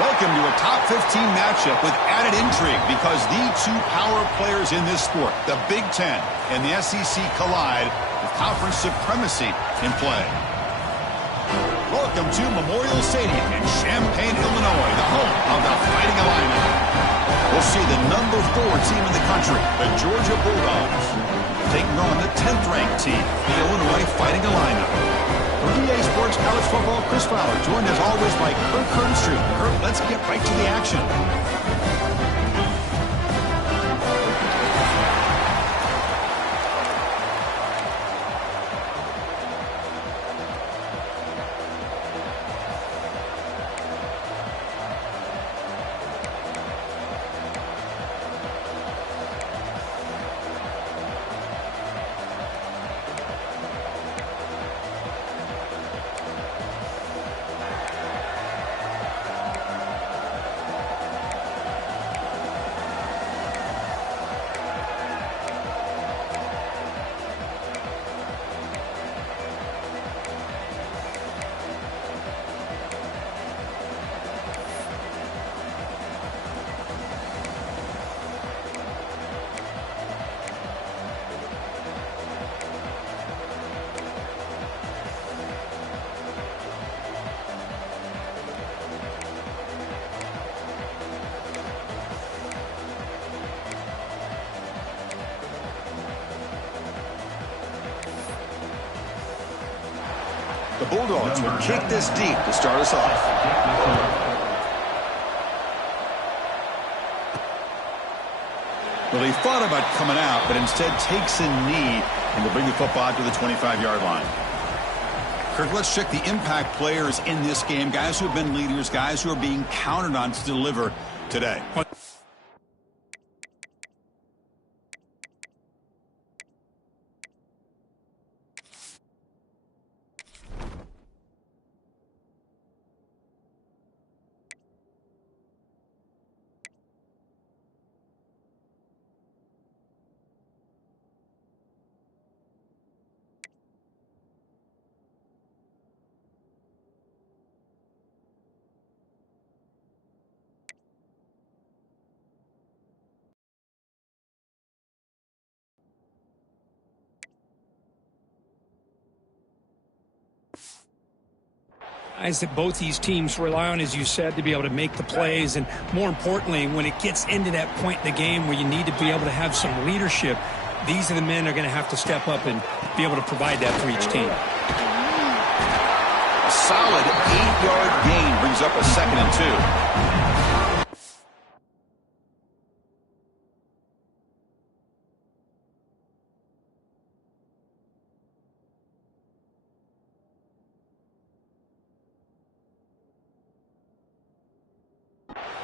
Welcome to a top 15 matchup with added intrigue because the two power players in this sport, the Big Ten and the SEC, collide with conference supremacy in play. Welcome to Memorial Stadium in Champaign, Illinois, the home of the Fighting Illini. We'll see the number 4 team in the country, the Georgia Bulldogs, taking on the 10th-ranked team, the Illinois Fighting Illini. From EA Sports College Football, Chris Fowler, joined as always by Kirk Herbstreit. Kirk, let's get right to the action. The Bulldogs will kick this deep to start us off. Well, he thought about coming out, but instead takes a knee and will bring the football to the 25-yard line. Kirk, let's check the impact players in this game, guys who have been leaders, guys who are being counted on to deliver today. Guys that both these teams rely on, as you said, to be able to make the plays. And more importantly, when it gets into that point in the game where you need to be able to have some leadership, these are the men that are going to have to step up and be able to provide that for each team. A solid 8-yard gain brings up a 2nd and 2.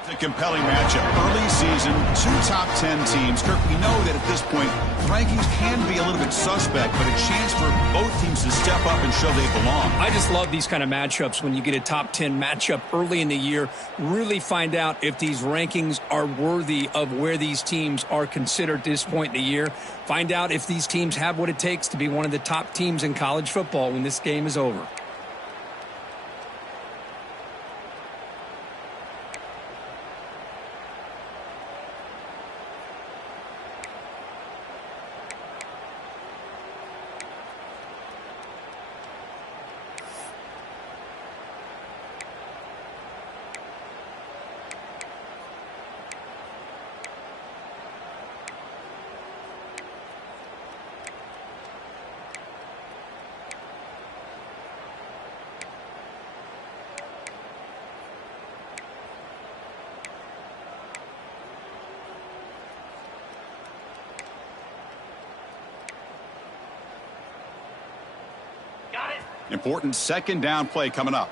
A compelling matchup. Early season, 2 top 10 teams. Kirk, we know that at this point, rankings can be a little bit suspect, but a chance for both teams to step up and show they belong. I just love these kind of matchups when you get a top 10 matchup early in the year. Really find out if these rankings are worthy of where these teams are considered at this point in the year. Find out if these teams have what it takes to be one of the top teams in college football when this game is over. Important 2nd down play coming up.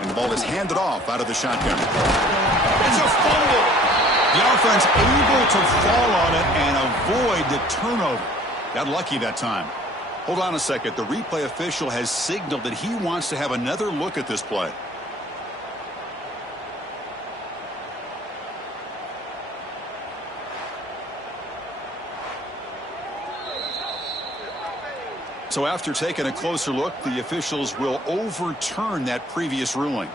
And the ball is handed off out of the shotgun. It's a fumble. The offense able to fall on it and avoid the turnover. Got lucky that time. Hold on a second. The replay official has signaled that he wants to have another look at this play. So after taking a closer look, the officials will overturn that previous ruling.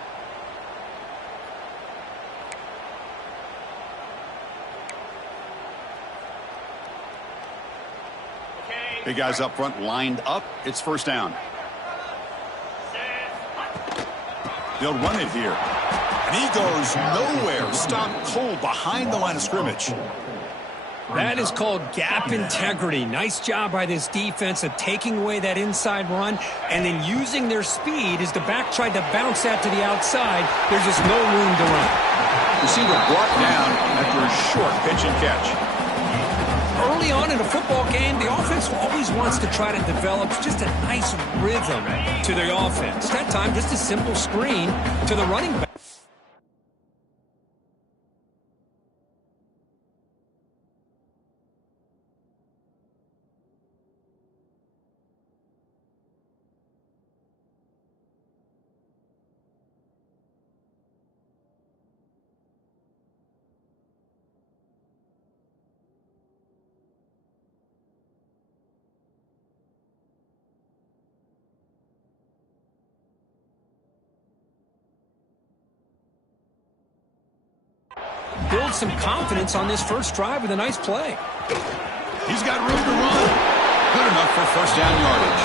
Big guys up front lined up. It's first down. They'll run it here. And he goes nowhere. Stopped cold behind the line of scrimmage. That is called gap integrity. Nice job by this defense of taking away that inside run and then using their speed as the back tried to bounce that to the outside. There's just no room to run. Receiver brought down after a short pitch and catch. Early on in a football game, the offense always wants to try to develop just a nice rhythm to their offense. That time, just a simple screen to the running back. Build some confidence on this first drive with a nice play. He's got room to run. Good enough for first down yardage.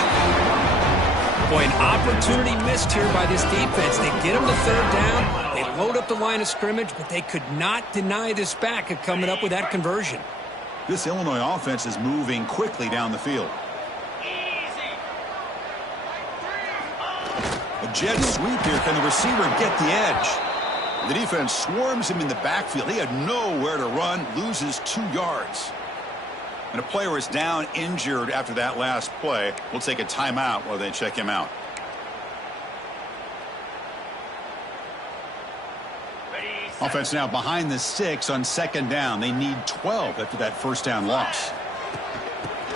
Boy, an opportunity missed here by this defense. They get him to third down. They load up the line of scrimmage, but they could not deny this back of coming up with that conversion. This Illinois offense is moving quickly down the field. A jet sweep here. Can the receiver get the edge? The defense swarms him in the backfield. He had nowhere to run, loses 2 yards. And a player is down injured after that last play. We'll take a timeout while they check him out. Offense now behind the 6 on second down. They need 12 after that first down loss.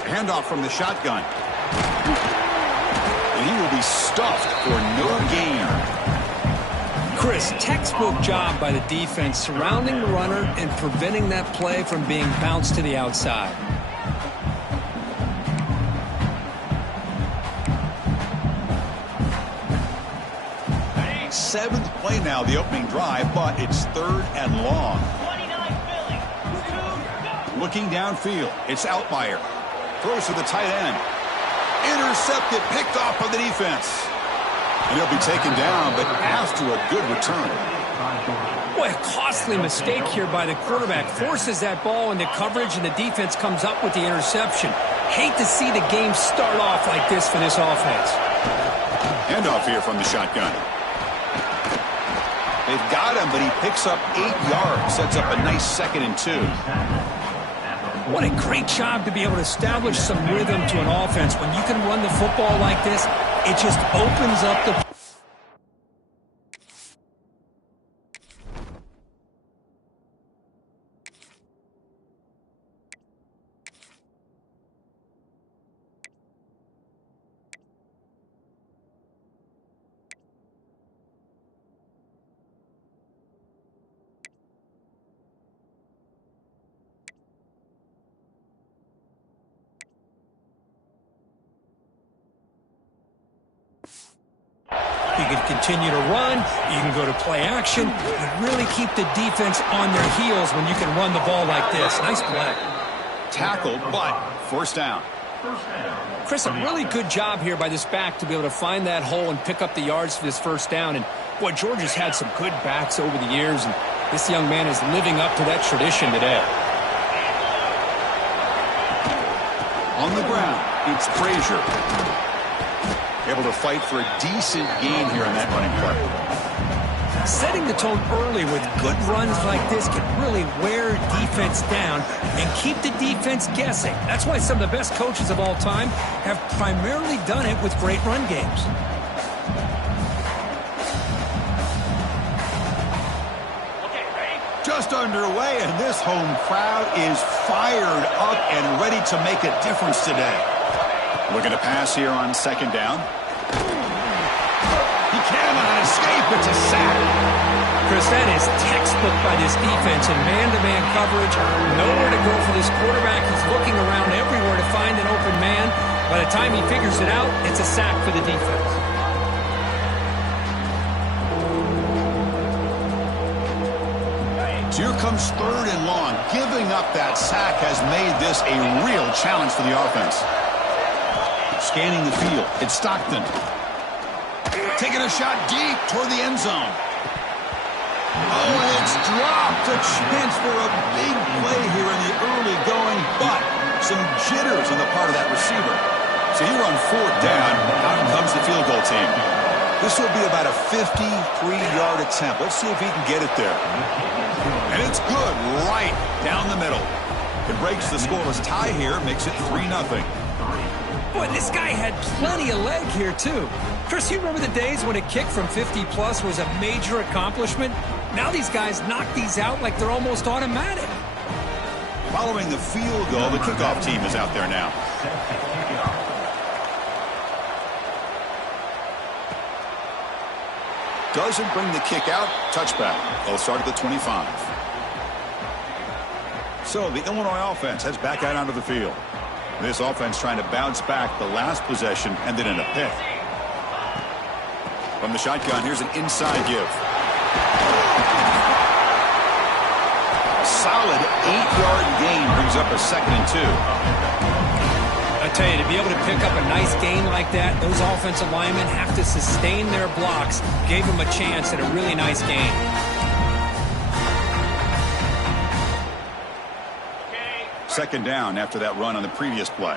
Handoff from the shotgun. And he will be stuffed for no gain. Chris, textbook job by the defense surrounding the runner and preventing that play from being bounced to the outside. Seventh play now, the opening drive, but it's third and long. Looking downfield, it's Altmaier. Throws to the tight end. Intercepted, picked off by the defense. And he'll be taken down, but after a good return. Boy, a costly mistake here by the quarterback. Forces that ball into coverage, and the defense comes up with the interception. Hate to see the game start off like this for this offense. Handoff here from the shotgun. They've got him, but he picks up 8 yards. Sets up a nice 2nd and 2. What a great job to be able to establish some rhythm to an offense. When you can run the football like this, it just opens up the... You can continue to run. You can go to play action. You really keep the defense on their heels when you can run the ball like this. Nice play. Tackled, but first down. Chris, a really good job here by this back to be able to find that hole and pick up the yards for this first down. And, boy, Georgia's had some good backs over the years, and this young man is living up to that tradition today. On the ground, it's Frazier. Able to fight for a decent gain here on that running play. Setting the tone early with good runs like this can really wear defense down and keep the defense guessing. That's why some of the best coaches of all time have primarily done it with great run games. Just underway, and this home crowd is fired up and ready to make a difference today. Looking to pass here on second down. He cannot escape. It's a sack. Chris, that is textbook by this defense in man-to-man coverage. Nowhere to go for this quarterback. He's looking around everywhere to find an open man. By the time he figures it out, it's a sack for the defense. So here comes 3rd and long. Giving up that sack has made this a real challenge for the offense. Scanning the field, it's Stockton. Taking a shot deep toward the end zone. Oh, and it's dropped. A chance for a big play here in the early going, but some jitters on the part of that receiver. So here on 4th down, out comes the field goal team. This will be about a 53-yard attempt. Let's see if he can get it there. And it's good right down the middle. It breaks the scoreless tie here, makes it 3-0. Boy, this guy had plenty of leg here, too. Chris, you remember the days when a kick from 50-plus was a major accomplishment? Now these guys knock these out like they're almost automatic. Following the field goal, the kickoff team is out there now. Doesn't bring the kick out. Touchback. They'll start at the 25. So the Illinois offense heads back out onto the field. This offense trying to bounce back. The last possession ended in a pick. From the shotgun, here's an inside give. A solid 8-yard gain brings up a 2nd and 2. I tell you, to be able to pick up a nice gain like that, those offensive linemen have to sustain their blocks. Gave them a chance at a really nice gain. Second down after that run on the previous play.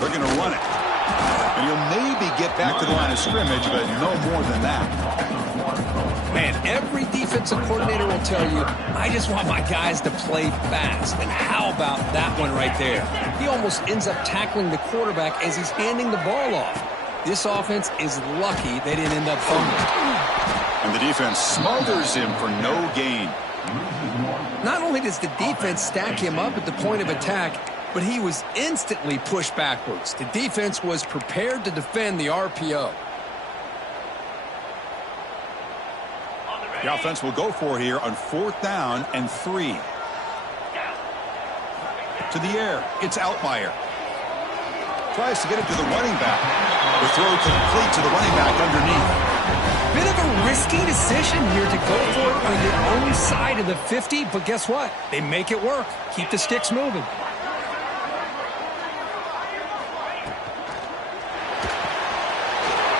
They're going to run it. And you'll maybe get back to the line of scrimmage, but no more than that. Man, every defensive coordinator will tell you, I just want my guys to play fast. And how about that one right there? He almost ends up tackling the quarterback as he's handing the ball off. This offense is lucky they didn't end up fumbling. And the defense smothers him for no gain. Not only does the defense stack him up at the point of attack, but he was instantly pushed backwards. The defense was prepared to defend the RPO. The offense will go for here on 4th down and 3. To the air, it's Altmaier. Tries to get it to the running back. The throw complete to the running back underneath. Bit of a risky decision here to go for it on your own side of the 50, but guess what? They make it work. Keep the sticks moving.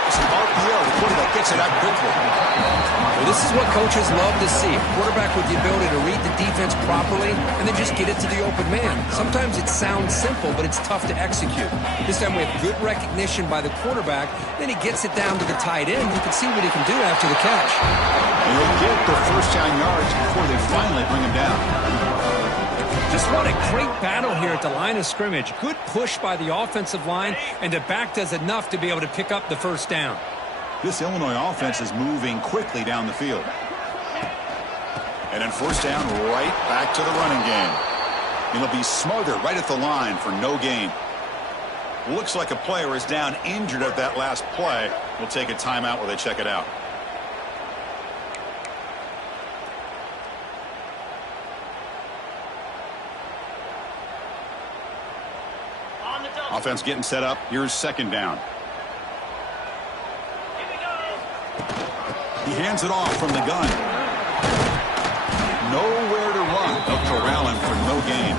It's an RPO. The quarterback gets it out quickly. Well, this is what coaches love to see. A quarterback with the ability to read the defense properly and then just get it to the open man. Sometimes it sounds simple, but it's tough to execute. This time we have good recognition by the quarterback. Then he gets it down to the tight end. You can see what he can do after the catch. And he'll get the 1st down yards before they finally bring him down. Just what a great battle here at the line of scrimmage. Good push by the offensive line, and the back does enough to be able to pick up the 1st down. This Illinois offense is moving quickly down the field. And then 1st down, right back to the running game. It'll be smothered right at the line for no gain. Looks like a player is down injured at that last play. We'll take a timeout while they check it out. Offense getting set up. Here's 2nd down. He hands it off from the gun. Nowhere to run. They'll corral him for no gain.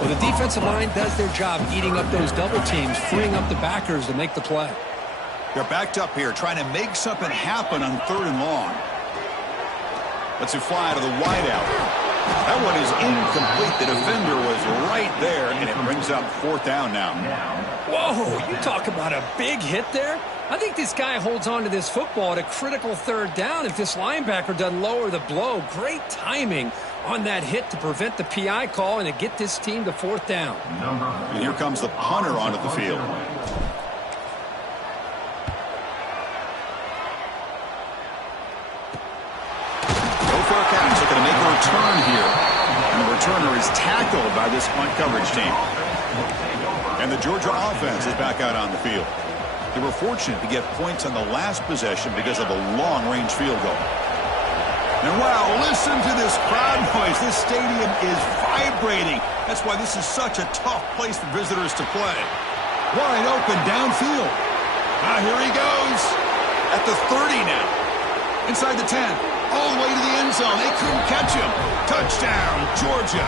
Well, the defensive line does their job eating up those double teams, freeing up the backers to make the play. They're backed up here, trying to make something happen on 3rd and long. Lets it fly to the wideout. That one is incomplete. The defender was right there, and it brings up 4th down now. Whoa, you talk about a big hit there. I think this guy holds on to this football at a critical 3rd down if this linebacker doesn't lower the blow. Great timing on that hit to prevent the PI call and to get this team to 4th down. And here comes the punter onto the field. Looking to make a return here. And the returner is tackled by this punt coverage team. And the Georgia offense is back out on the field. They were fortunate to get points on the last possession because of a long-range field goal. And wow, listen to this crowd noise. This stadium is vibrating. That's why this is such a tough place for visitors to play. Wide open downfield. Here he goes. At the 30 now. Inside the 10. All the way to the end zone. They couldn't catch him. Touchdown, Georgia.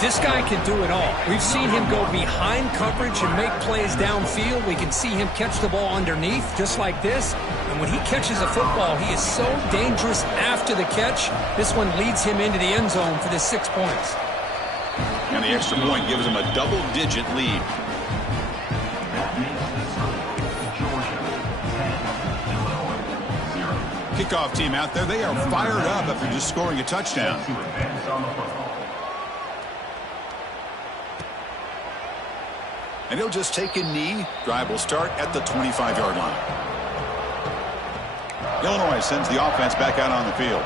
This guy can do it all. We've seen him go behind coverage and make plays downfield. We can see him catch the ball underneath, just like this. And when he catches a football, he is so dangerous after the catch. This one leads him into the end zone for the 6 points. And the extra point gives him a double-digit lead. Kickoff team out there. They are fired up after just scoring a touchdown. And he'll just take a knee. Drive will start at the 25-yard line. Illinois sends the offense back out on the field.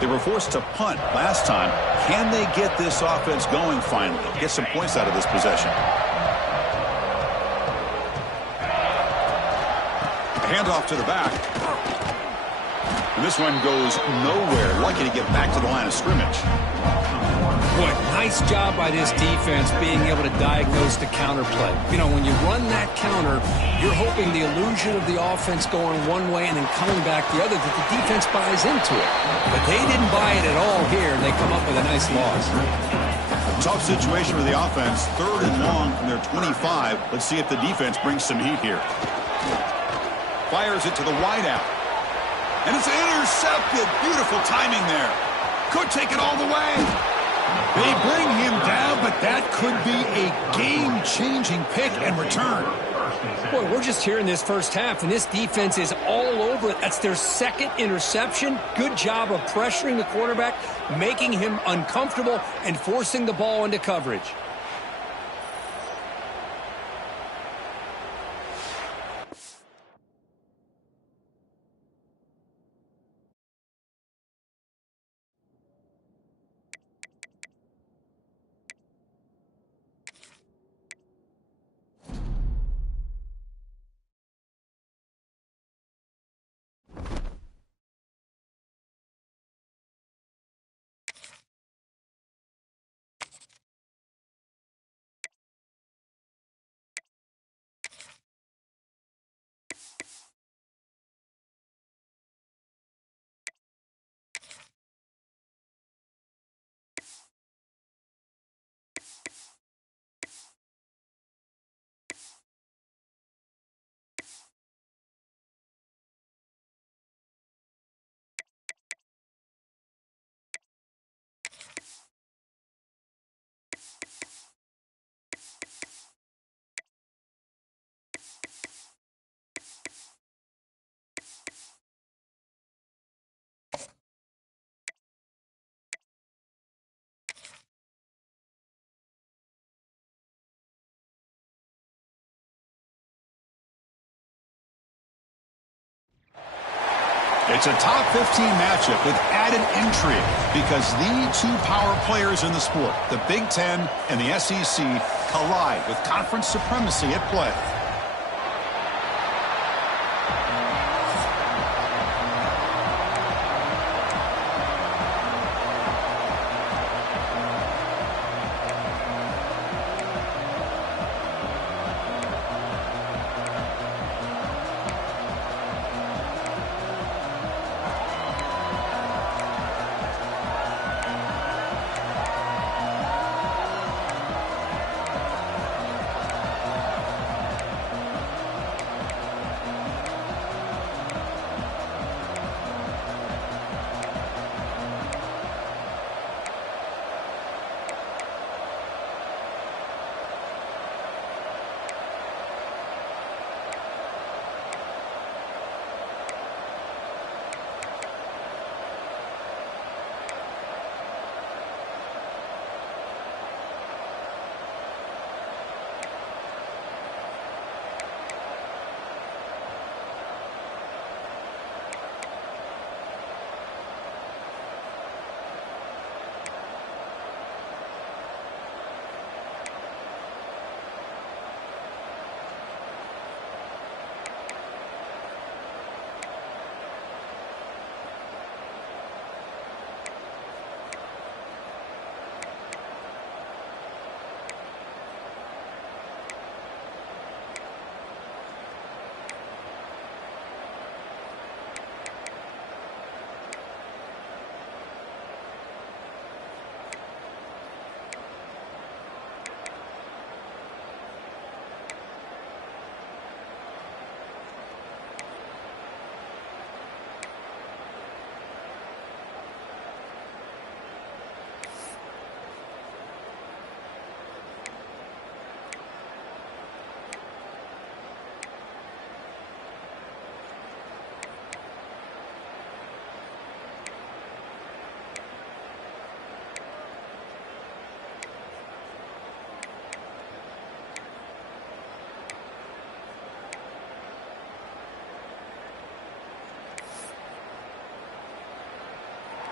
They were forced to punt last time. Can they get this offense going finally? Get some points out of this possession. Handoff to the back. And this one goes nowhere. Lucky to get back to the line of scrimmage. Boy, nice job by this defense being able to diagnose the counter play. You know, when you run that counter, you're hoping the illusion of the offense going one way and then coming back the other, that the defense buys into it. But they didn't buy it at all here, and they come up with a nice loss. Tough situation for the offense. 3rd and long from their 25. Let's see if the defense brings some heat here. Fires it to the wideout. And it's intercepted. Beautiful timing there. Could take it all the way. They bring him down, but that could be a game-changing pick and return. Boy, we're just here in this first half, and this defense is all over it. That's their 2nd interception. Good job of pressuring the quarterback, making him uncomfortable, and forcing the ball into coverage. It's a top 15 matchup with added intrigue because the 2 power players in the sport, the Big Ten and the SEC, collide with conference supremacy at play.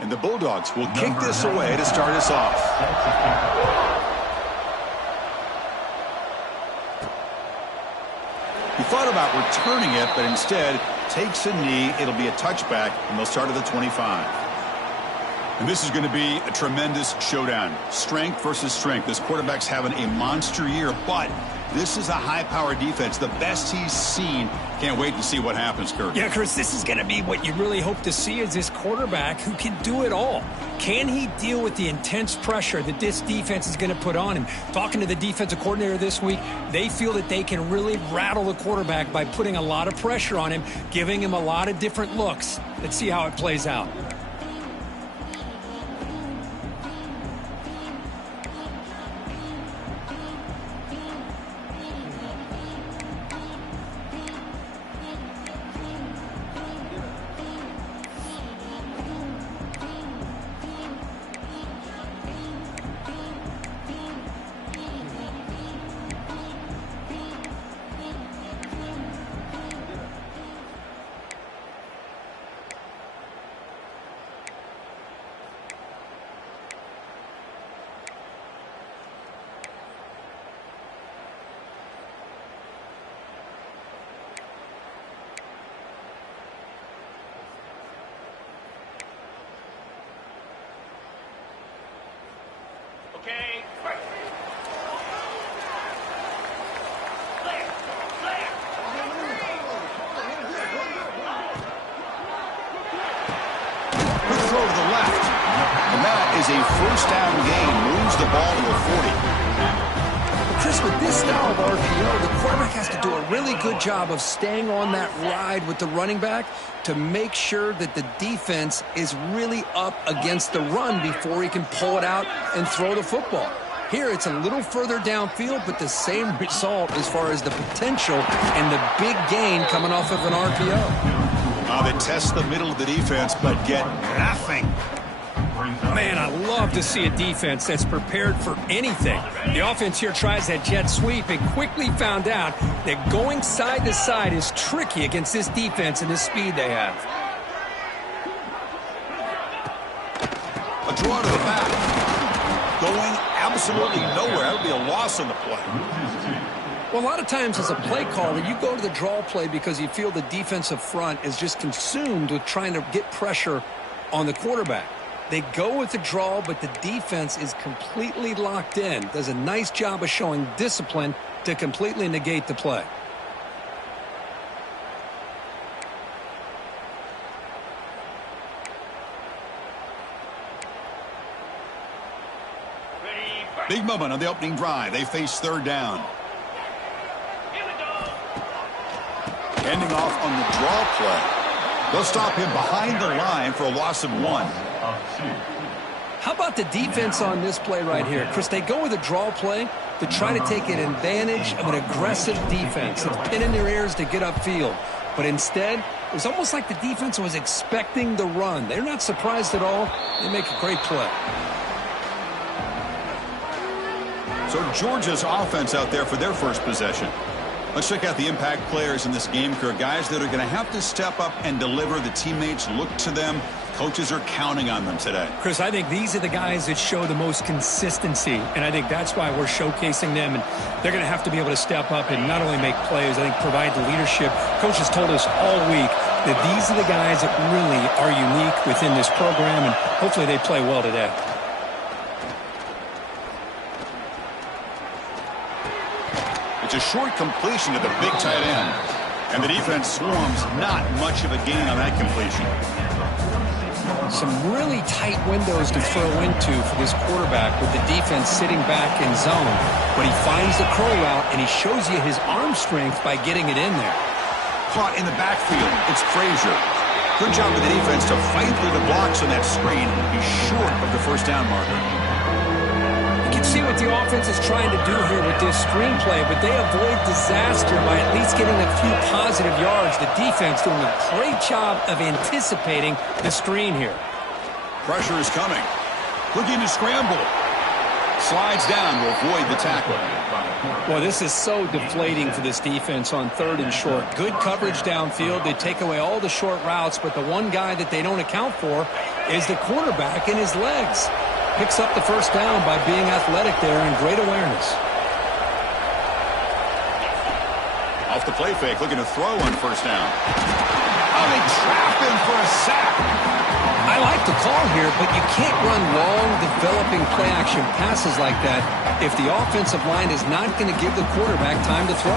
And the Bulldogs will kick this away to start us off. He thought about returning it, but instead takes a knee. It'll be a touchback, and they'll start at the 25. And this is going to be a tremendous showdown. Strength versus strength. This quarterback's having a monster year, but this is a high-powered defense, the best he's seen. Can't wait to see what happens, Kurt. Yeah, Chris, this is going to be what you really hope to see is this quarterback who can do it all. Can he deal with the intense pressure that this defense is going to put on him? Talking to the defensive coordinator this week, they feel that they can really rattle the quarterback by putting a lot of pressure on him, giving him a lot of different looks. Let's see how it plays out. Is a first down gain, moves the ball to a 40. But Chris, with this style of RPO, the quarterback has to do a really good job of staying on that ride with the running back to make sure that the defense is really up against the run before he can pull it out and throw the football. Here, it's a little further downfield, but the same result as far as the potential and the big gain coming off of an RPO. They test the middle of the defense, but get nothing. Man, I love to see a defense that's prepared for anything. The offense here tries that jet sweep and quickly found out that going side to side is tricky against this defense and the speed they have. A draw to the back. Going absolutely nowhere. That would be a loss on the play. Well, a lot of times as a play caller, you go to the draw play because you feel the defensive front is just consumed with trying to get pressure on the quarterback. They go with the draw, but the defense is completely locked in. Does a nice job of showing discipline to completely negate the play. Big moment on the opening drive. They face third down. Ending off on the draw play. They'll stop him behind the line for a loss of 1. How about the defense on this play right here? Chris, they go with a draw play to try to take an advantage of an aggressive defense. It's pinning their ears to get upfield. But instead, it was almost like the defense was expecting the run. They're not surprised at all. They make a great play. So Georgia's offense out there for their first possession. Let's check out the impact players in this game, Kurt. Guys that are going to have to step up and deliver. The teammates look to them. Coaches are counting on them today. Chris, I think these are the guys that show the most consistency, and I think that's why we're showcasing them, and they're going to have to be able to step up and not only make plays, I think provide the leadership. Coaches told us all week that these are the guys that really are unique within this program, and hopefully they play well today. It's a short completion to the big tight end. And the defense swarms, not much of a gain on that completion. Some really tight windows to throw into for this quarterback with the defense sitting back in zone. But he finds the curl route, and he shows you his arm strength by getting it in there. Caught in the backfield, it's Frazier. Good job with the defense to fight through the blocks on that screen. He's short of the first down marker. You can see what the offense is trying to do here with this screenplay, but they avoid disaster by at least getting a few positive yards. The defense doing a great job of anticipating the screen here. Pressure is coming. Looking to scramble. Slides down to avoid the tackle. Well, this is so deflating for this defense on 3rd and short. Good coverage downfield. They take away all the short routes, but the one guy that they don't account for is the quarterback and his legs. Picks up the first down by being athletic there and great awareness. Off the play fake, looking to throw on first down. Oh, they trap him for a sack. I like the call here, but you can't run long, developing play-action passes like that if the offensive line is not going to give the quarterback time to throw.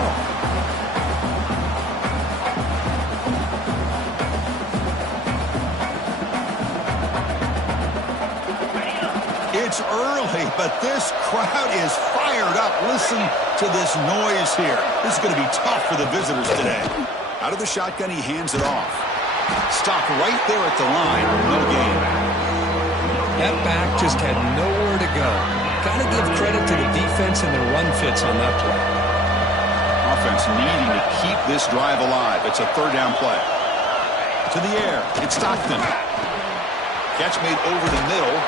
It's early, but this crowd is fired up. Listen to this noise here. This is going to be tough for the visitors today. Out of the shotgun, he hands it off. Stopped right there at the line. No gain. That back just had nowhere to go. Got to give credit to the defense and their run fits on that play. Offense needing to keep this drive alive. It's a 3rd down play. To the air. It's Stockton. Catch made over the middle.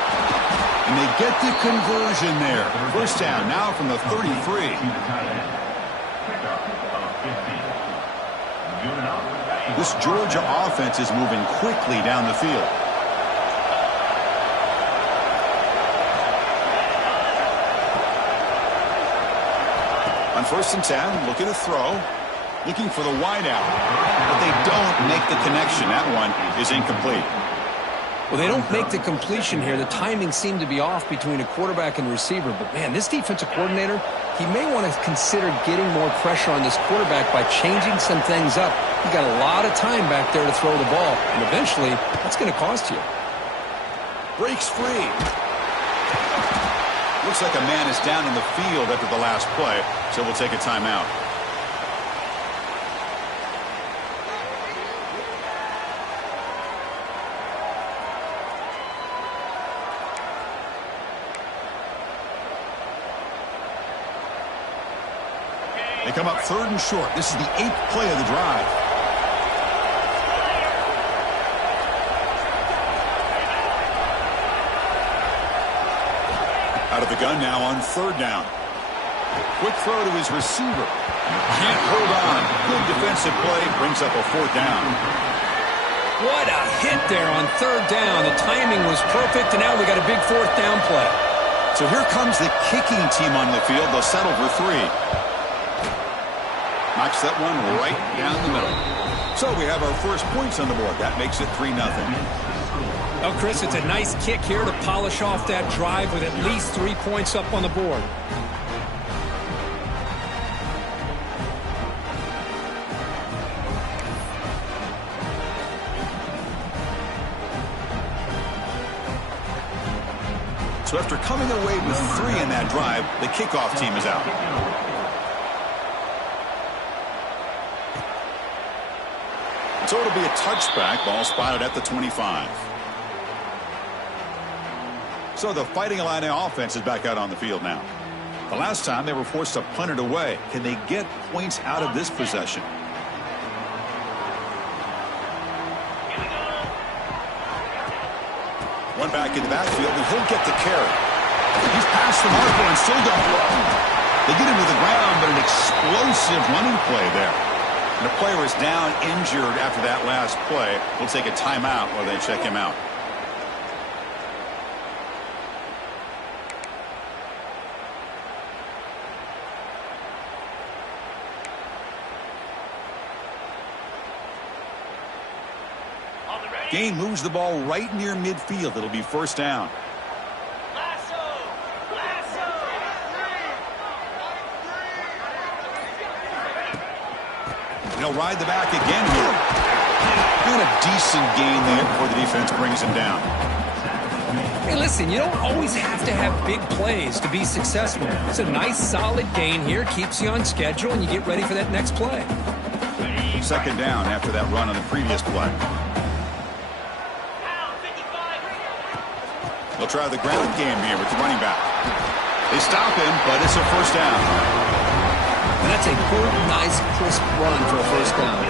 And they get the conversion there. First down now from the 33. This Georgia offense is moving quickly down the field. On 1st and 10, looking to throw. Looking for the wideout. But they don't make the connection. That one is incomplete. Well, they don't make the completion here. The timing seemed to be off between a quarterback and receiver. But, man, this defensive coordinator, he may want to consider getting more pressure on this quarterback by changing some things up. You got a lot of time back there to throw the ball, and eventually that's going to cost you. Breaks free. Looks like a man is down in the field after the last play, so we'll take a timeout. They come up 3rd and short. This is the 8th play of the drive. Out of the gun now on 3rd down. Quick throw to his receiver. Can't hold on. Good defensive play. Brings up a 4th down. What a hit there on 3rd down. The timing was perfect, and now we got a big 4th down play. So here comes the kicking team on the field. They'll settle for 3. Knocks that one right down the middle. So we have our first points on the board. That makes it 3-0. Well, Chris, it's a nice kick here to polish off that drive with at least 3 points up on the board. So after coming away with 3 in that drive, the kickoff team is out. So it'll be a touchback. Ball spotted at the 25. So the Fighting Illini offense is back out on the field now. The last time they were forced to punt it away. Can they get points out of this possession? One back in the backfield, and he'll get the carry. He's past the marker and still don't run. They get him to the ground, but an explosive running play there. And the player is down injured after that last play. We'll take a timeout while they check him out. Gain moves the ball right near midfield. It'll be 1st down. They'll ride the back again here. Doing a decent gain there before the defense brings him down. Hey, listen, you don't always have to have big plays to be successful. It's a nice, solid gain here. Keeps you on schedule, and you get ready for that next play. 2nd down after that run on the previous play. They'll try the ground game here with the running back. They stop him, but it's a 1st down. And that's a good, nice, crisp run for a 1st down.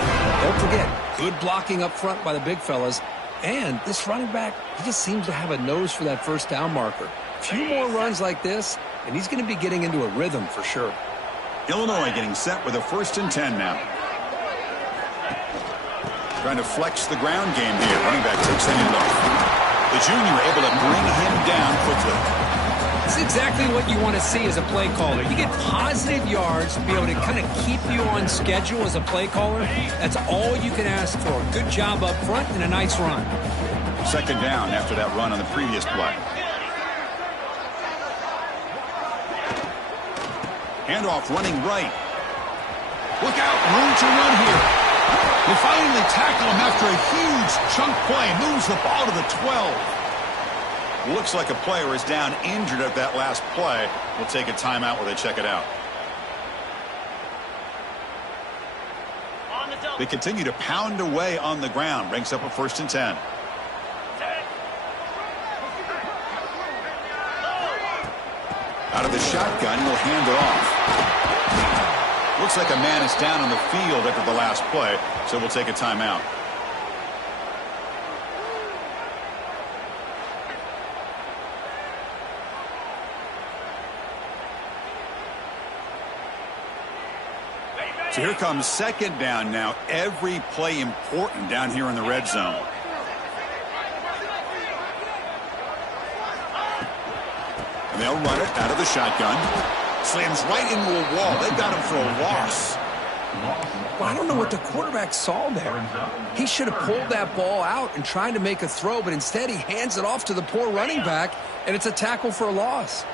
Don't forget, good blocking up front by the big fellas. And this running back, he just seems to have a nose for that 1st down marker. A few more runs like this, and he's going to be getting into a rhythm for sure. Illinois getting set with a 1st and 10 now. Trying to flex the ground game here. Running back takes the handoff. The junior able to bring him down quickly. It's exactly what you want to see as a play caller. You get positive yards to be able to kind of keep you on schedule as a play caller. That's all you can ask for. Good job up front and a nice run. 2nd down after that run on the previous play. Handoff running right. Look out, room to run here. They finally tackle him after a huge chunk play. Moves the ball to the 12. Looks like a player is down injured at that last play. We'll take a timeout while they check it out. They continue to pound away on the ground. Brings up a 1st and 10. Out of the shotgun, he'll hand it off. Looks like a man is down on the field after the last play, so we'll take a timeout. So here comes 2nd down now. Every play important down here in the red zone. And they'll run it out of the shotgun. Slams right into a wall. They've got him for a loss. Well, I don't know what the quarterback saw there. He should have pulled that ball out and tried to make a throw, but instead he hands it off to the poor running back, and it's a tackle for a loss.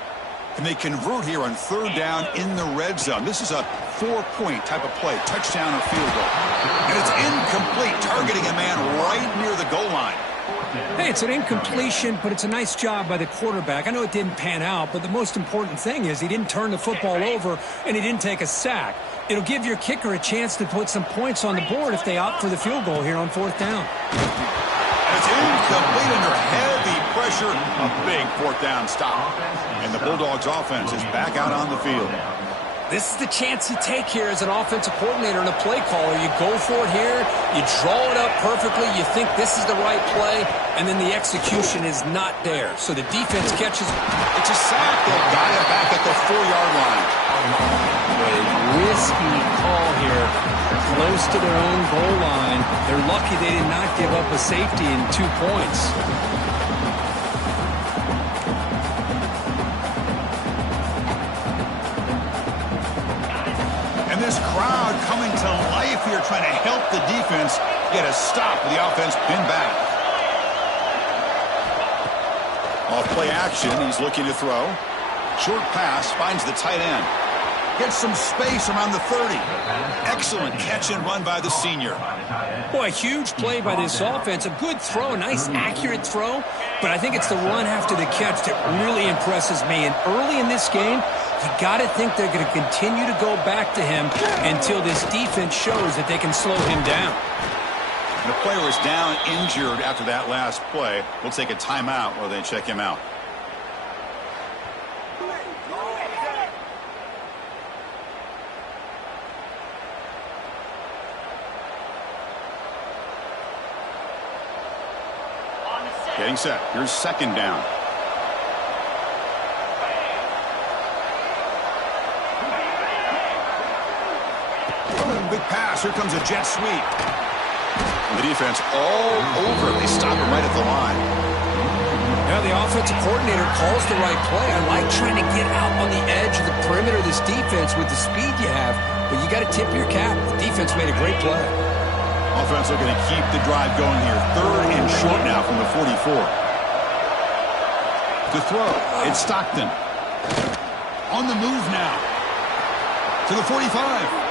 And they convert here on 3rd down in the red zone. This is a 4-point type of play, touchdown or field goal. And it's incomplete, targeting a man right near the goal line. Hey, it's an incompletion, but it's a nice job by the quarterback. I know it didn't pan out, but the most important thing is he didn't turn the football over and he didn't take a sack. It'll give your kicker a chance to put some points on the board if they opt for the field goal here on 4th down. And it's incomplete under heavy pressure. A big 4th down stop. And the Bulldogs offense is back out on the field. This is the chance you take here as an offensive coordinator and a play caller. You go for it here, you draw it up perfectly, you think this is the right play, and then the execution is not there. So the defense catches. It's a sack. They've got it back at the 4-yard line. A risky call here, close to their own goal line. They're lucky they did not give up a safety in 2 points. And this crowd coming to life here, trying to help the defense get a stop with the offense pinned back. Off play action, he's looking to throw. Short pass, finds the tight end. Gets some space around the 30. Excellent catch and run by the senior. Boy, a huge play by this offense. A good throw, a nice accurate throw. But I think it's the run after the catch that really impresses me. And early in this game, you got to think they're going to continue to go back to him until this defense shows that they can slow him down. The player is down injured after that last play. We'll take a timeout while they check him out. Getting set. Here's 2nd down. Big pass. Here comes a jet sweep. And the defense all over. They stop him right at the line. Yeah, the offensive coordinator calls the right play. I like trying to get out on the edge of the perimeter of this defense with the speed you have, but you got to tip your cap. The defense made a great play. Offense looking to keep the drive going here. 3rd and short now from the 44. To throw, it's Stockton. On the move now. To the 45.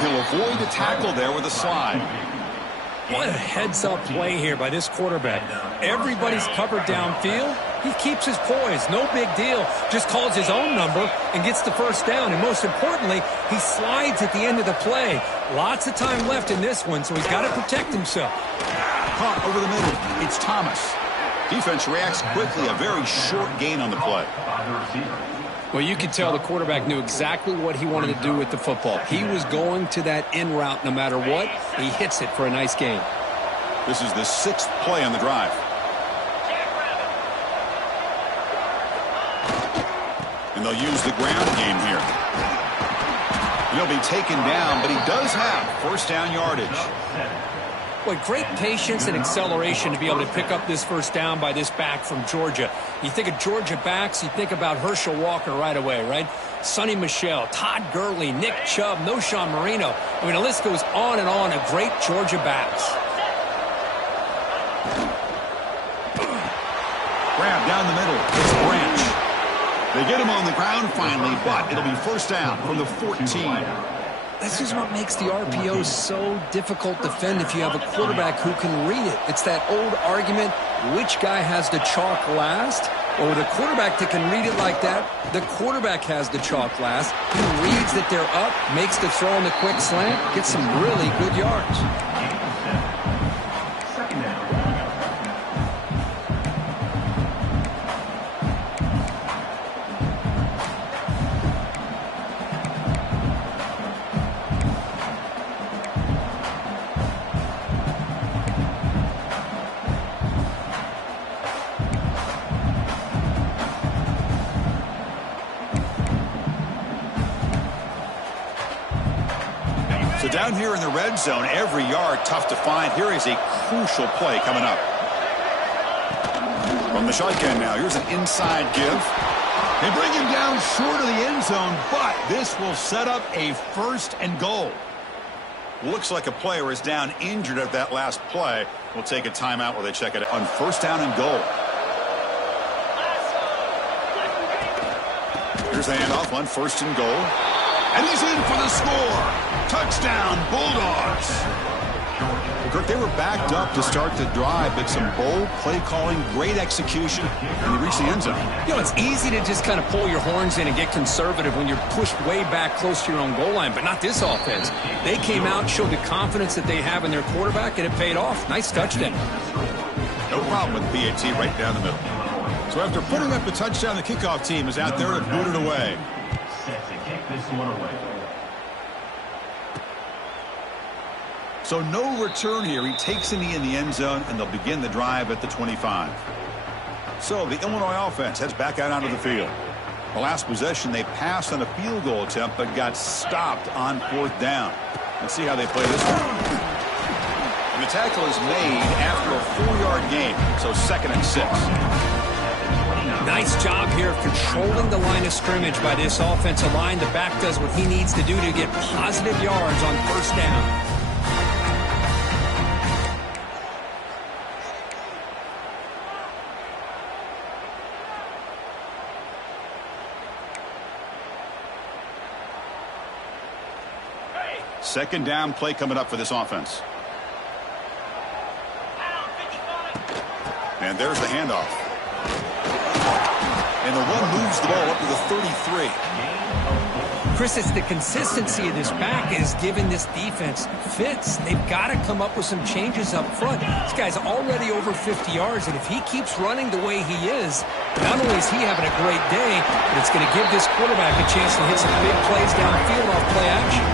He'll avoid the tackle there with a slide. What a heads-up play here by this quarterback. Everybody's covered downfield. He keeps his poise. No big deal. Just calls his own number and gets the 1st down. And most importantly, he slides at the end of the play. Lots of time left in this one, so he's got to protect himself. Caught over the middle. It's Thomas. Defense reacts quickly. A very short gain on the play. Well, you could tell the quarterback knew exactly what he wanted to do with the football. He was going to that in route no matter what. He hits it for a nice gain. This is the 6th play on the drive. And they'll use the ground game here. He'll be taken down, but he does have first down yardage. Boy, great patience and acceleration to be able to pick up this first down by this back from Georgia. You think of Georgia backs, you think about Herschel Walker right away, right? Sonny Michel, Todd Gurley, Nick Chubb, Knowshon Moreno. I mean, the list goes on and on of great Georgia backs. Grab down the middle. It's Branch. They get him on the ground finally, but it'll be first down from the 14. This is what makes the RPO so difficult to defend if you have a quarterback who can read it. It's that old argument, which guy has the chalk last? Well, with a quarterback that can read it like that, the quarterback has the chalk last. He reads that they're up, makes the throw on the quick slant, gets some really good yards. So down here in the red zone, every yard tough to find. Here is a crucial play coming up. From the shotgun now, here's an inside give. They bring him down short of the end zone, but this will set up a first and goal. Looks like a player is down injured at that last play. We'll take a timeout while they check it out on first down and goal. Here's the handoff on first and goal. And he's in for the score. Touchdown, Bulldogs. Kirk, they were backed up to start the drive, but some bold play calling, great execution, and they reached the end zone. You know, it's easy to just kind of pull your horns in and get conservative when you're pushed way back close to your own goal line, but not this offense. They came out, showed the confidence that they have in their quarterback, and it paid off. Nice touchdown. No problem with PAT right down the middle. So after putting up the touchdown, the kickoff team is out there to boot it away. Set to kick this one away. So no return here. He takes a knee in the end zone, and they'll begin the drive at the 25. So the Illinois offense heads back out onto the field. The last possession, they passed on a field goal attempt, but got stopped on fourth down. Let's see how they play this one. And the tackle is made after a 4-yard gain, so 2nd and 6. Nice job here of controlling the line of scrimmage by this offensive line. The back does what he needs to do to get positive yards on first down. Second down play coming up for this offense. And there's the handoff. And the one moves the ball up to the 33. Chris, it's the consistency of this back is giving this defense fits. They've got to come up with some changes up front. This guy's already over 50 yards, and if he keeps running the way he is, not only is he having a great day, but it's going to give this quarterback a chance to hit some big plays downfield off play action.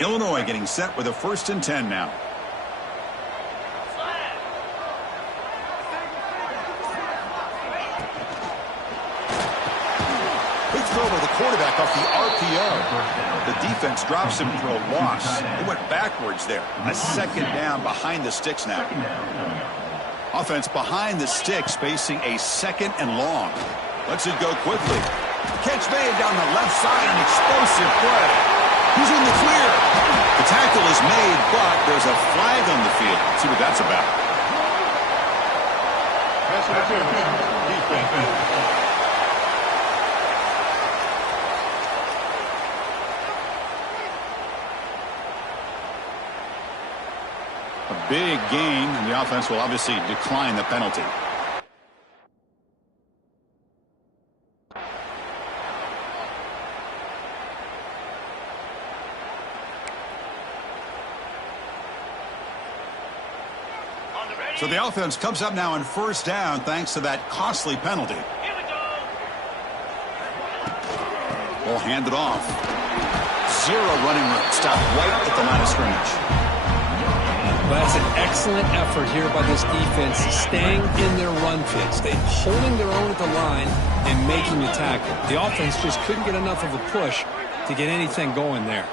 Illinois getting set with a 1st and 10 now. Big throw by the quarterback off the RPO. The defense drops him for a loss. It went backwards there. A 2nd down behind the sticks now. Offense behind the sticks facing a 2nd and long. Lets it go quickly. Catch made down the left side, an explosive play. He's in the clear. The tackle is made, but there's a flag on the field. Let's see what that's about. A big gain, and the offense will obviously decline the penalty. So the offense comes up now on first down thanks to that costly penalty. Ball handed off. Zero running room. Stopped right at the line of scrimmage. Well, that's an excellent effort here by this defense, staying in their run fit, holding their own at the line and making the tackle. The offense just couldn't get enough of a push to get anything going there.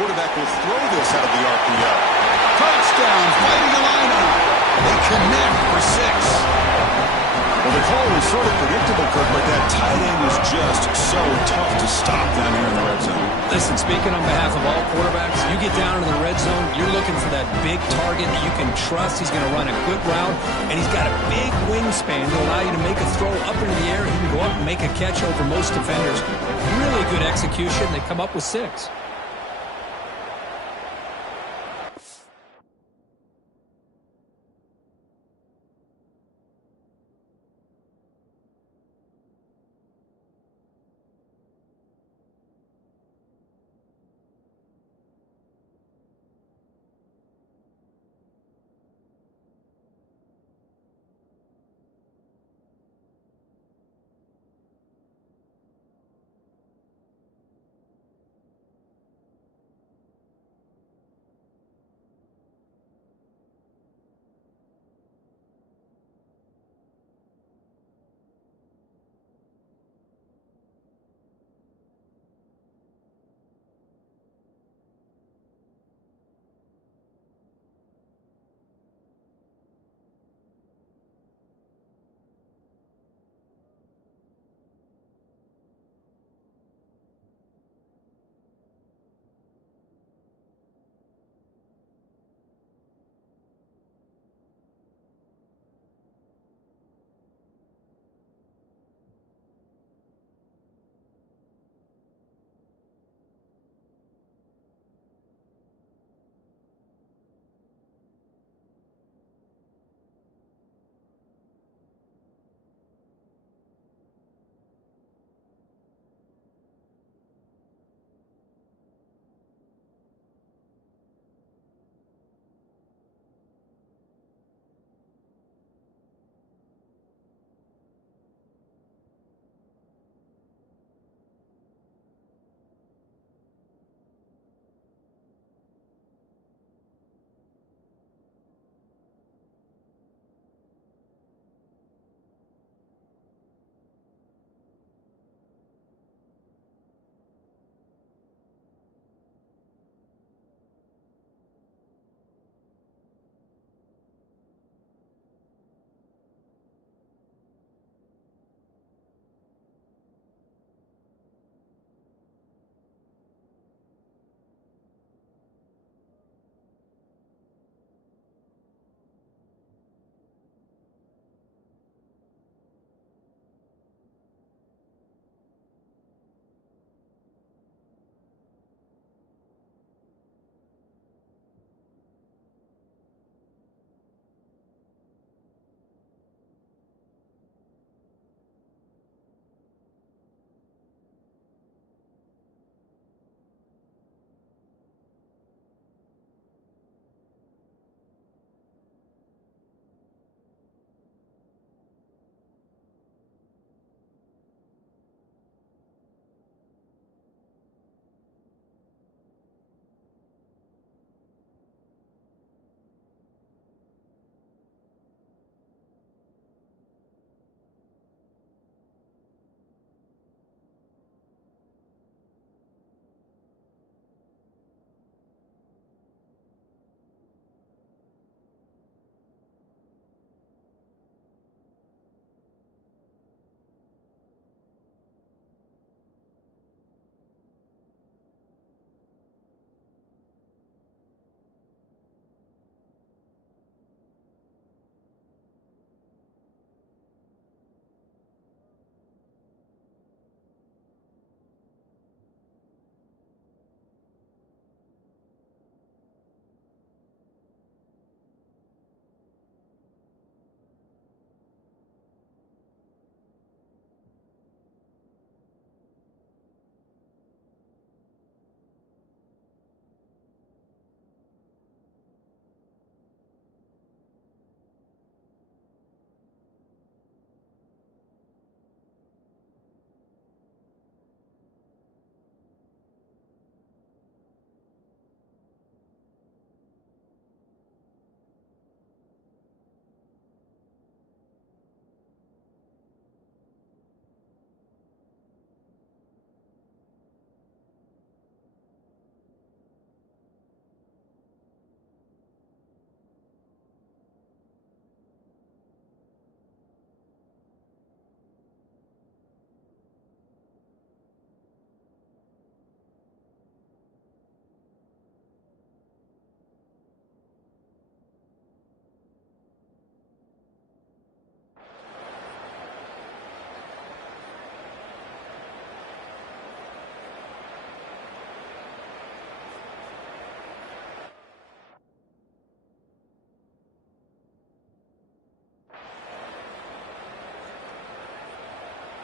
Quarterback will throw this out of the RPO. Touchdown, fighting Illini. They connect for 6. Well, the call was sort of predictable, Kirk, but that tight end was just so tough to stop down here in the red zone. Listen, speaking on behalf of all quarterbacks, you get down into the red zone, you're looking for that big target that you can trust. He's going to run a good route, and he's got a big wingspan to allow you to make a throw up into the air. He can go up and make a catch over most defenders. Really good execution. They come up with 6.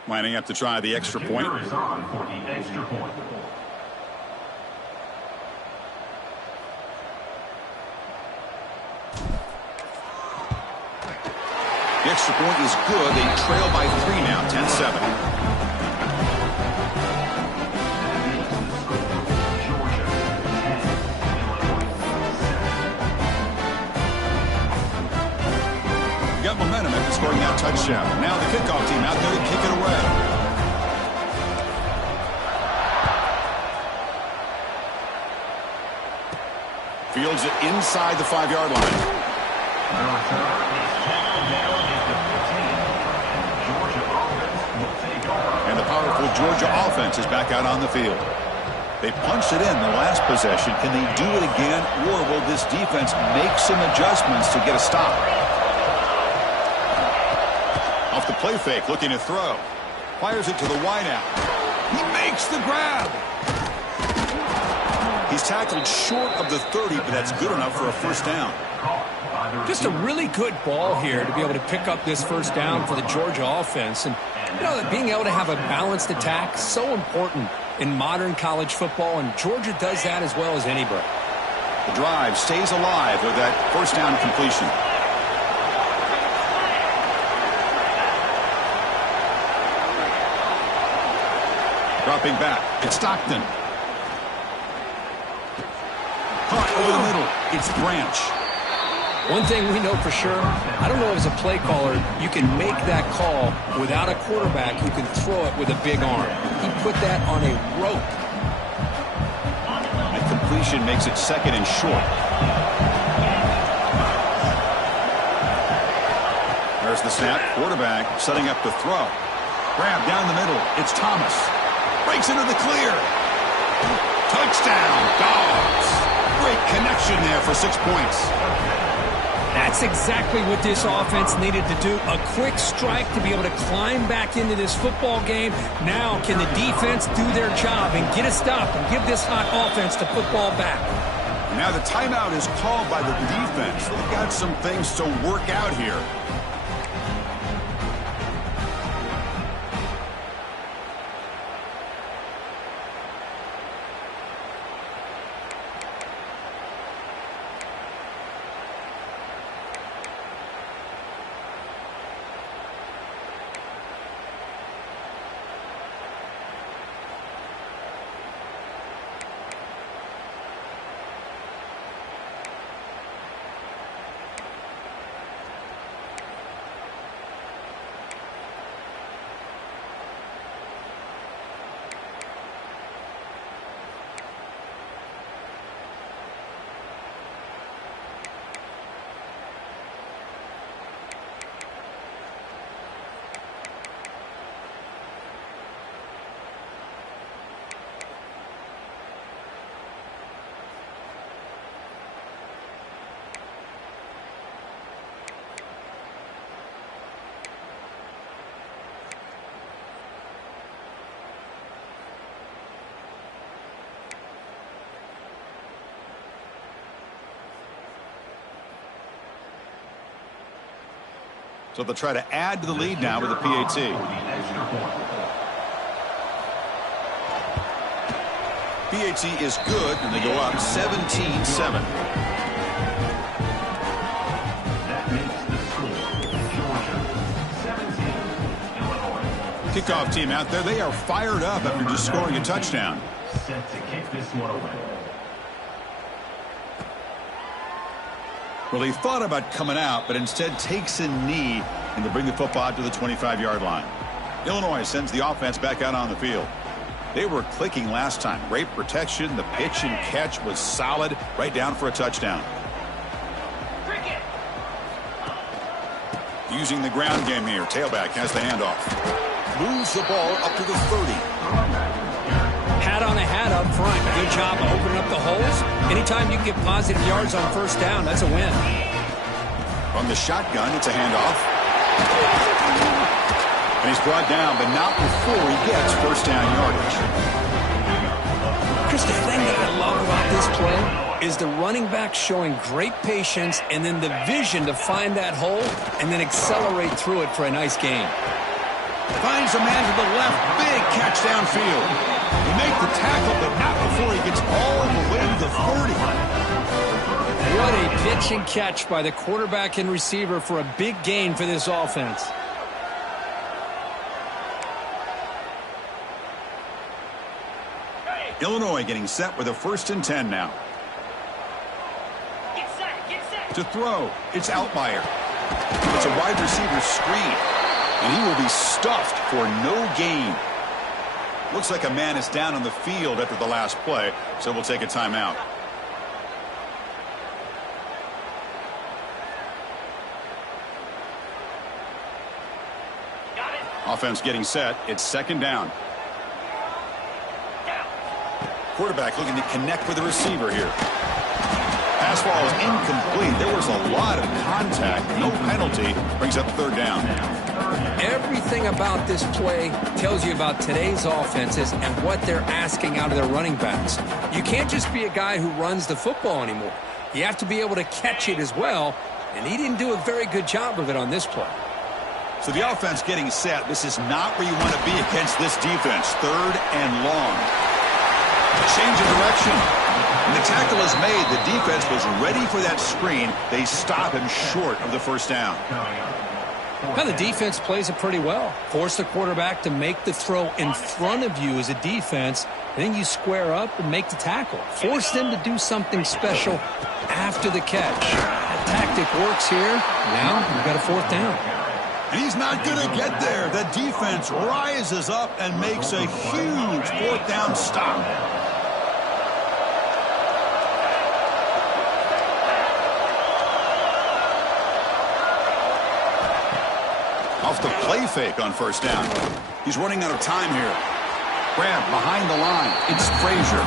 Lining up to try the extra point. Is on for the extra point. The extra point is good. They trail by 3 now, 10-7. Got momentum after scoring that touchdown. Now the kickoff team out there to kick it away. Fields it inside the 5-yard line. And the powerful Georgia offense is back out on the field. They punched it in the last possession. Can they do it again, or will this defense make some adjustments to get a stop? Off the play fake, looking to throw. Fires it to the wideout. He makes the grab. He's tackled short of the 30, but that's good enough for a first down. Just a really good ball here to be able to pick up this first down for the Georgia offense. And, you know, being able to have a balanced attack, so important in modern college football, and Georgia does that as well as anybody. The drive stays alive with that first down completion. Dropping back, it's Stockton. Caught over the middle, it's Branch. One thing we know for sure, I don't know as a play caller, you can make that call without a quarterback who can throw it with a big arm. He put that on a rope. That completion makes it second and short. There's the snap, quarterback setting up to throw. Grab down the middle, it's Thomas. Breaks into the clear. Touchdown, Dogs. Great connection there for 6 points. That's exactly what this offense needed to do. A quick strike to be able to climb back into this football game. Now can the defense do their job and get a stop and give this hot offense the football back? Now the timeout is called by the defense. They've got some things to work out here. So they'll try to add to the lead now with a PAT. PAT is good, and they go up 17-7. Kickoff team out there. They are fired up after just scoring a touchdown. Set to kick this one away. Well, he thought about coming out, but instead takes a knee and to bring the football out to the 25-yard line. Illinois sends the offense back out on the field. They were clicking last time. Great protection. The pitch and catch was solid, right down for a touchdown. Using the ground game here. Tailback has the handoff. Moves the ball up to the 30. Hat on a hat up front. Good job of opening up the holes. Anytime you can get positive yards on first down, that's a win. From the shotgun, it's a handoff. And he's brought down, but not before he gets first down yardage. Chris, the thing that I love about this play is the running back showing great patience and then the vision to find that hole and then accelerate through it for a nice gain. Finds a man to the left. Big catch downfield. He makes the tackle, but not before he gets all the way to the 30. What a pitch and catch by the quarterback and receiver for a big gain for this offense. Illinois getting set with a 1st and 10 now. Get set. To throw, it's Altmaier. It's a wide receiver screen, and he will be stuffed for no gain. Looks like a man is down on the field after the last play, so we'll take a timeout. Got it. Offense getting set. It's 2nd down. Quarterback looking to connect with the receiver here. Pass ball is incomplete. There was a lot of contact. No penalty. Brings up 3rd down. Everything about this play tells you about today's offenses and what they're asking out of their running backs. You can't just be a guy who runs the football anymore. You have to be able to catch it as well, and he didn't do a very good job of it on this play. So the offense getting set. This is not where you want to be against this defense. 3rd and long. Change of direction. When the tackle is made, the defense was ready for that screen. They stop him short of the 1st down. Now the defense plays it pretty well. Force the quarterback to make the throw in front of you as a defense. Then you square up and make the tackle. Force them to do something special after the catch. That tactic works here. Now you've got a 4th down. And he's not going to get there. The defense rises up and makes a huge 4th down stop. Off the play fake on 1st down. He's running out of time here. Grab behind the line. It's Frazier.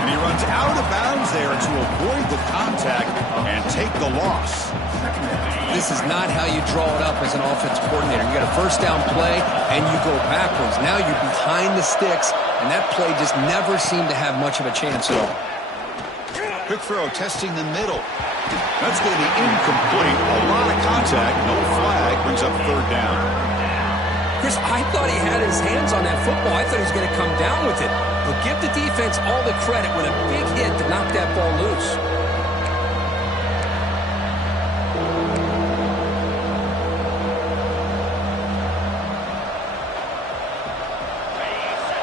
And he runs out of bounds there to avoid the contact and take the loss. This is not how you draw it up as an offense coordinator. You got a 1st down play and you go backwards. Now you're behind the sticks, and that play just never seemed to have much of a chance at all. Quick throw, testing the middle. That's going to be incomplete. A lot of contact, no flag, brings up 3rd down. Chris, I thought he had his hands on that football. I thought he was going to come down with it. But give the defense all the credit with a big hit to knock that ball loose.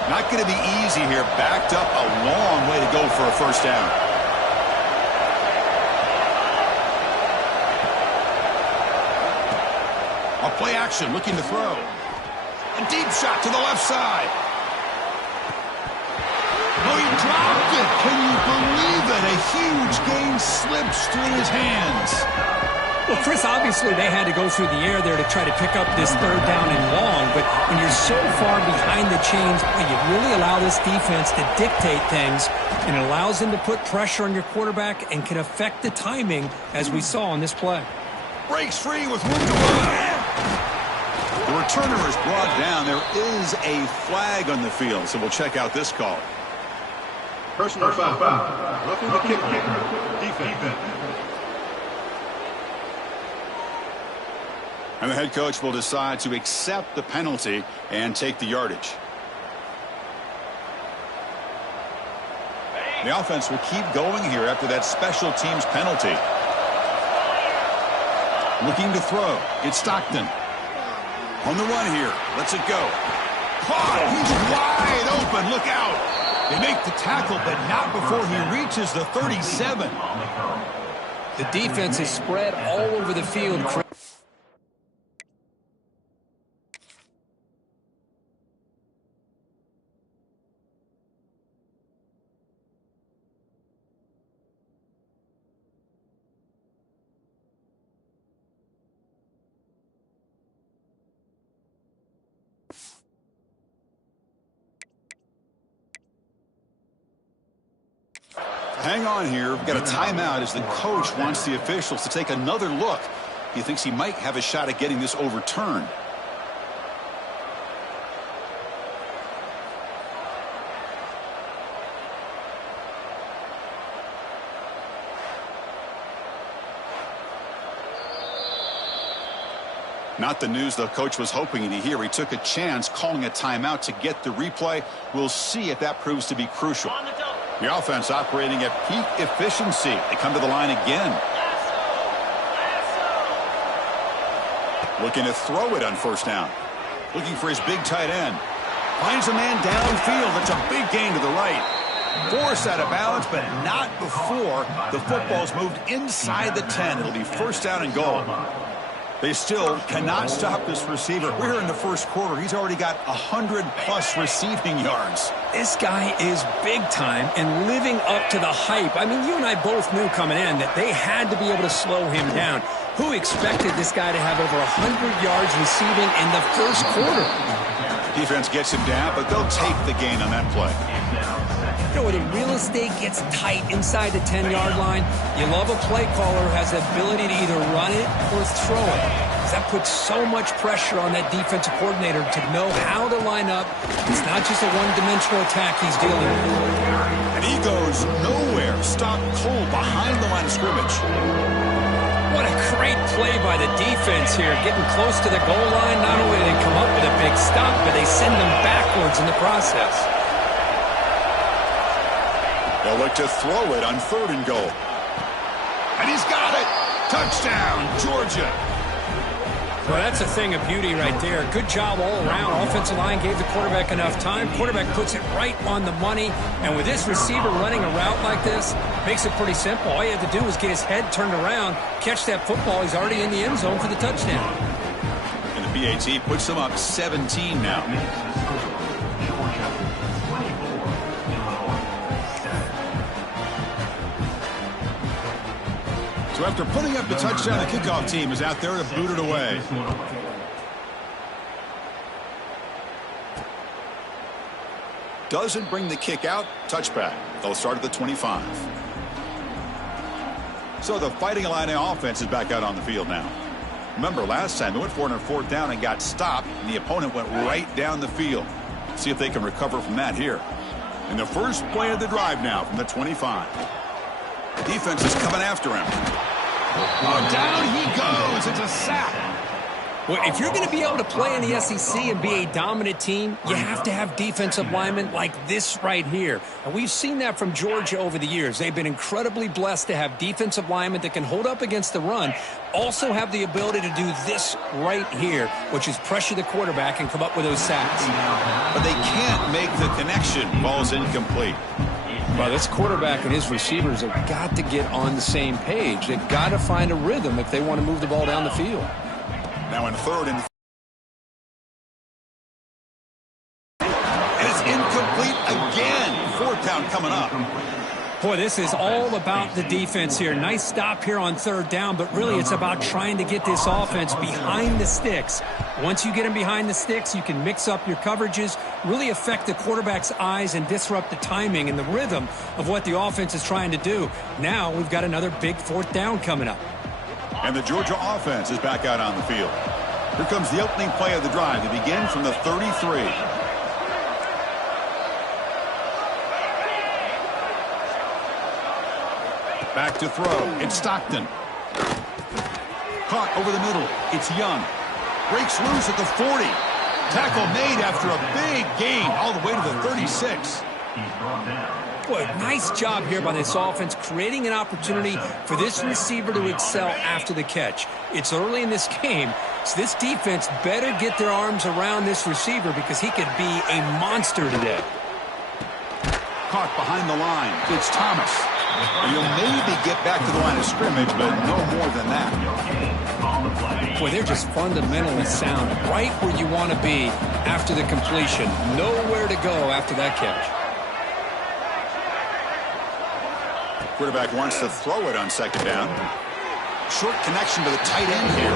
Not going to be easy here. Backed up a long way to go for a 1st down. A play action, looking to throw. A deep shot to the left side. Oh, he dropped it. Can you believe it? A huge gain slips through his hands. Well, Chris, obviously they had to go through the air there to try to pick up this 3rd down and long, but when you're so far behind the chains, you really allow this defense to dictate things, and it allows them to put pressure on your quarterback and can affect the timing, as we saw on this play. Breaks free with room to run. The returner is brought down. There is a flag on the field, so we'll check out this call. Personal foul. Roughing the kick. Defense. And the head coach will decide to accept the penalty and take the yardage. The offense will keep going here after that special teams penalty. Looking to throw. It's Stockton. On the run here. Lets it go. Caught. He's wide open. Look out. They make the tackle, but not before he reaches the 37. The defense is spread all over the field. Hang on here. We've got a timeout as the coach wants the officials to take another look. He thinks he might have a shot at getting this overturned. Not the news the coach was hoping to hear. He took a chance calling a timeout to get the replay. We'll see if that proves to be crucial. The offense operating at peak efficiency. They come to the line again. Looking to throw it on first down. Looking for his big tight end. Finds a man downfield. It's a big gain to the right. Forced out of balance, but not before the football's moved inside the 10. It'll be first down and goal. They still cannot stop this receiver. We're here in the first quarter. He's already got 100-plus receiving yards. This guy is big time and living up to the hype. I mean, you and I both knew coming in that they had to be able to slow him down. Who expected this guy to have over 100 yards receiving in the first quarter? Defense gets him down, but they'll take the gain on that play. You know, when the real estate gets tight inside the 10-yard line, you love a play caller who has the ability to either run it or throw it. Because that puts so much pressure on that defensive coordinator to know how to line up. It's not just a one-dimensional attack he's dealing with. And he goes nowhere. Stop cold behind the line of scrimmage. What a great play by the defense here. Getting close to the goal line, not only do they come up with a big stop, but they send them backwards in the process. They'll look to throw it on third and goal. And he's got it. Touchdown, Georgia. Well, that's a thing of beauty right there. Good job all around. Offensive line gave the quarterback enough time. Quarterback puts it right on the money. And with this receiver running a route like this, makes it pretty simple. All you have to do is get his head turned around, catch that football. He's already in the end zone for the touchdown. And the BAT puts them up 17 now. So after putting up the touchdown, the kickoff team is out there to boot it away. Doesn't bring the kick out. Touchback. They'll start at the 25. So the Fighting Illini offense is back out on the field now. Remember, last time they went for it on fourth down and got stopped, and the opponent went right down the field. See if they can recover from that here. And the first play of the drive now from the 25. Defense is coming after him. Oh, down he goes. It's a sack. Well, if you're going to be able to play in the SEC and be a dominant team, you have to have defensive linemen like this right here. And we've seen that from Georgia over the years. They've been incredibly blessed to have defensive linemen that can hold up against the run, also have the ability to do this right here, which is pressure the quarterback and come up with those sacks. But they can't make the connection. Ball's incomplete. Well, this quarterback and his receivers have got to get on the same page. They've got to find a rhythm if they want to move the ball down the field. Now in third and it's incomplete again. Fourth down coming up. Boy, this is all about the defense here. Nice stop here on third down, but really it's about trying to get this offense behind the sticks. Once you get them behind the sticks, you can mix up your coverages, really affect the quarterback's eyes and disrupt the timing and the rhythm of what the offense is trying to do. Now we've got another big fourth down coming up. And the Georgia offense is back out on the field. Here comes the opening play of the drive. They begin from the 33. Back to throw. It's Stockton. Caught over the middle. It's Young. Breaks loose at the 40. Tackle made after a big gain all the way to the 36. Boy, nice job here by this offense, creating an opportunity for this receiver to excel after the catch. It's early in this game, so this defense better get their arms around this receiver because he could be a monster today. Caught behind the line. It's Thomas. You'll maybe get back to the line of scrimmage, but no more than that. Boy, they're just fundamentally sound, right where you want to be after the completion. Nowhere to go after that catch. Quarterback wants to throw it on second down. Short connection to the tight end here.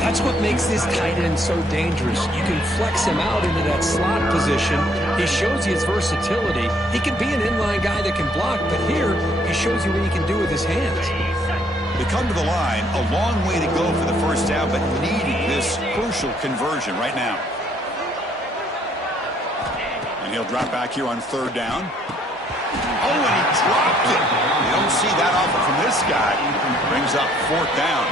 That's what makes this tight end so dangerous. You can flex him out into that slot position. He shows you his versatility. He can be an inline guy that can block, but here he shows you what he can do with his hands. They come to the line, a long way to go for the first down, but needing this crucial conversion right now. And he'll drop back here on third down. Oh, and he dropped it. You don't see that often from this guy. Brings up fourth down.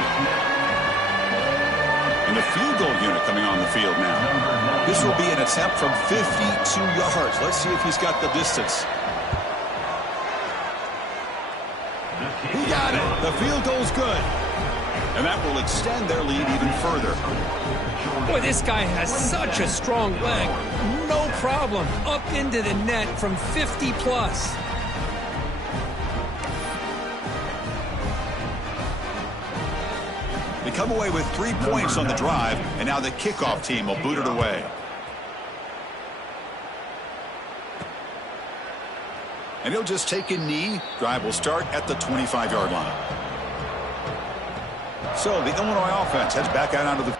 And the field goal unit coming on the field now. This will be an attempt from 52 yards. Let's see if he's got the distance. He got it. The field goal's good. And that will extend their lead even further. Boy, this guy has such a strong leg. No problem. Up into the net from 50 plus. They come away with 3 points on the drive, and now the kickoff team will boot it away. And he'll just take a knee. Drive will start at the 25-yard line. So the Illinois offense heads back out onto the